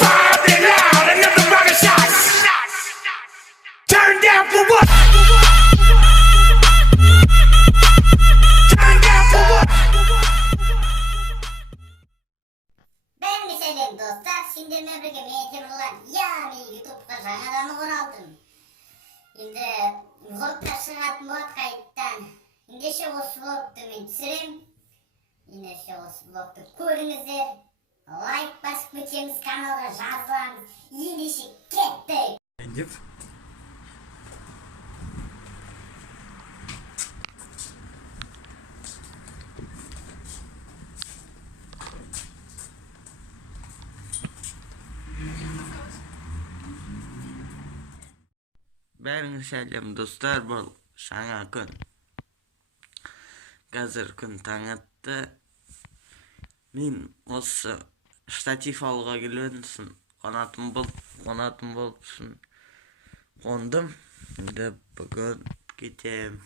Firing loud, another round of shots. Turn down for what? Turn down for what? Ben liseden dostlar, sindirme birge meyetim ulan. Yani YouTube'ga жаңадан оралдым. Енді влогтар шығатын болады қайттан. Ендеше осы влогты мен түсірем. Ендеше осы влогты көріңіздер. Лайк басып өтеміз, каналға жазыламыз. Ендеше кеттік. Деп. Бәріңізге сәлем достар, бұл жаңа күн. Қазір күн таң атты. Мен осы штатив алуға келіп едім, қонатым болып қондым. Енді бүгін кетем.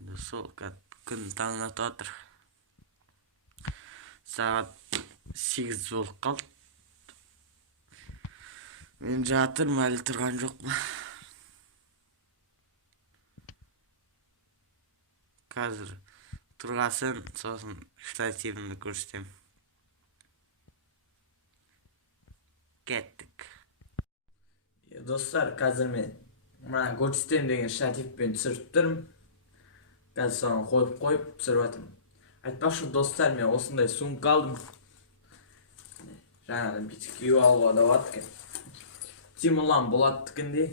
Енді сол күн таң атып жатыр. Сағат 8 болып қалды. Мен жатырмын, әлі тұрған жоқпын. Қазір тұрғасын, сосын штативімді көрсетем. Кеттік. Достар, қазір мен мына көрсетем деген штативпен түсіріп тұрмын. Қазір соған қойып түсіріп жатырмын. Айтпақшы достар, мен осындай сумка алдым. Жаңадан бүйтіп киіп алуға да болады екен. Тимурлан Болаттікінде.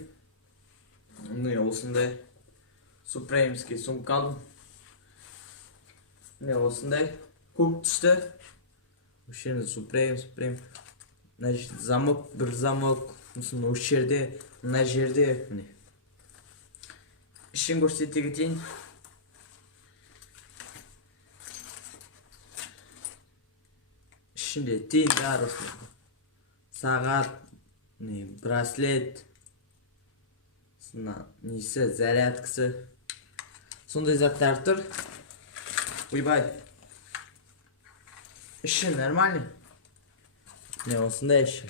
Міне осындай супремский сумка алдым. Міне осындай көк түсті. Өшені супрем. Мына жерде замок, бір замок. Осы жерде, мына жерде. Міне. Ішін көрсете кетейін. Ішінде тиындар, сағат, браслет, несі, зарядкасы, сондай заттар тұр. Ойбай, іші нормальный. Не, осындай іші.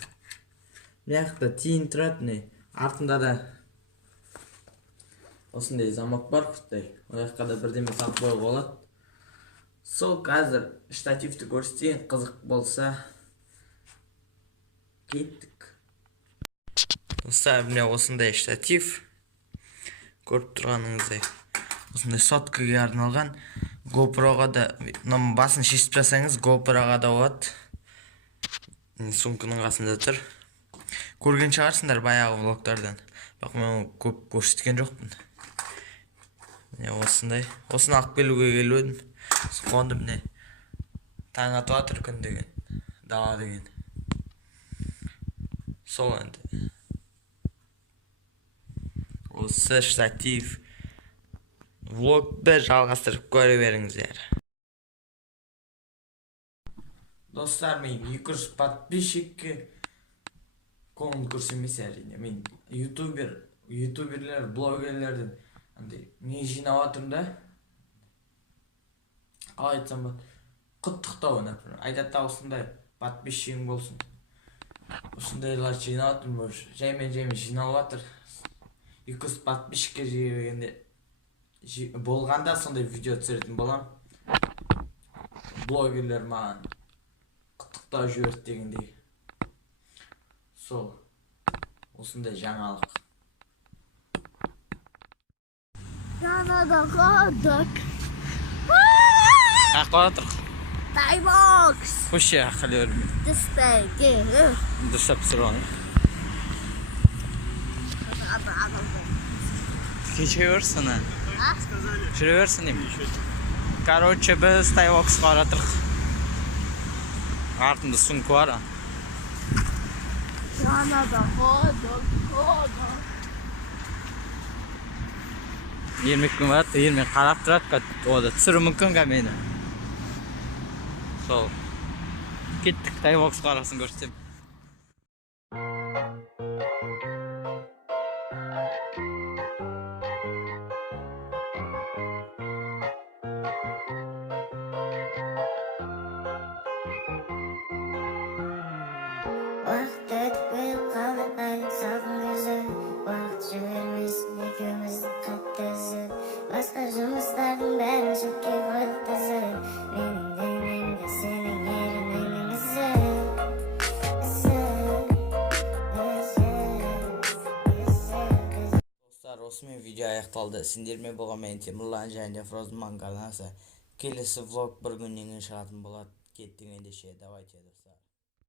Мына тиын тұрады, артында да осындай замок бар, ояққа да бірдеме салып қоюға болады. Сол қазір штативті көрсетейін, қызық болса кеттік. Достар, міне осындай штатив. Көріп тұрғаныңыздай. Осындай соткаға арналған. GoPro'ға да, басын шешіп жасаңыз, GoPro'ға да болады. Сумканың қасында тұр. Көрген шығарсыңдар баяғы влогтардан. Бақ мен көп көрсеткен жоқпын. Міне осындай. Осыны алып келуге келіп едім. Қондым, міне таң атып жатыр күн деген, дала деген. Сол енді. Осы штатив. Влогты жалғастырып көре беріңіздер. Достар, мен 200 подписчикке конкурс емес әрине. Мен ютуберлер, блогерлерден не жинап жатырмын да. Қалай айтсам ба, құттықтау, айтады да осындай подписчигім болсын. Осындайлар жинап жатырмын, жаймен жиналып жатыр. 200 подписчикке болғанда сондай видео түсіретін болам. Блогерлер маған құттықтау жіберді дегендей. Сол, осындай жаңалық. Жаңада қадық. Ақылы отырқ. Таймокс. Көше ақылы өрмей. Дістәге. Дұрсап сұрғаны. Кеше өрсіні. Жүре өрсін дем. Короче, біз Таймокс қаратырқ. Артында сумка бар. Жаңада қадық. Ермекпен барады, ермек қарап тұрады, ода түсірі мүмкін мені. Сол. Кеттік, Таймокс қарасын көрсетем. video аякталды. Сиздермен болгон мен Темурлан жана Фрозман канасы. Келесі влог bir günün шығатын болады. Кеттің ендеше, давайте достар.